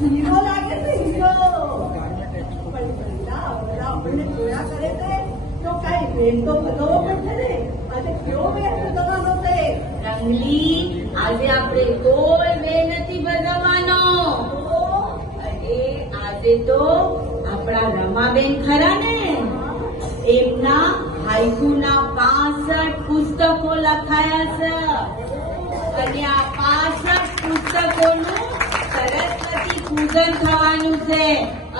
Hero લાગે છે hero. પણ પેલા ઓલા આપણને જોયા કરે છે તો કાંઈ બેન તો બદલવો પડશે ને. આજે કેવો બેન બદલવાનો છે? રંગલી, આજે આપણે કોઈ બે નથી બદલવાનો. અરે આજે તો આપણા રમાબેન ખરા ને, એમના હાઈકુના 65 પુસ્તકો લખાયા છે અને આ 65 પુસ્તકોનું સરસ્વતી પૂજન થવાનું છે.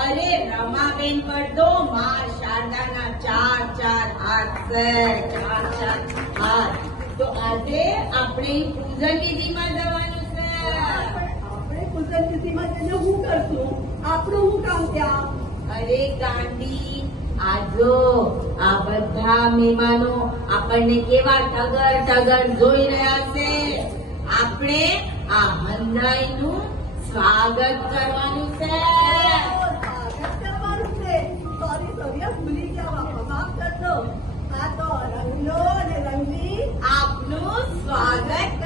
અરે રમાબેન પર તો માં શારદાના 4 હાથ છે, 4 હાથ. તો આજે આપણે પૂજન વિધિમાં જવાનું છે. આપણે પૂજન વિધિમાં જઈને શું કરશું? આપણું શું કામ ત્યાં? અરે ગાંડી, આજો આ બધા મહેમાનો આપણને કેવા ટગર જોઈ રહ્યા છે. આપણે આ હંધાઈનું સ્વાગત કરવાનું છે. સ્વાગત કરવાનું છે. સોરી ભૂલી ગયા. માફ કરજો. આ તો રંગલો અને રંગલી આપનું સ્વાગત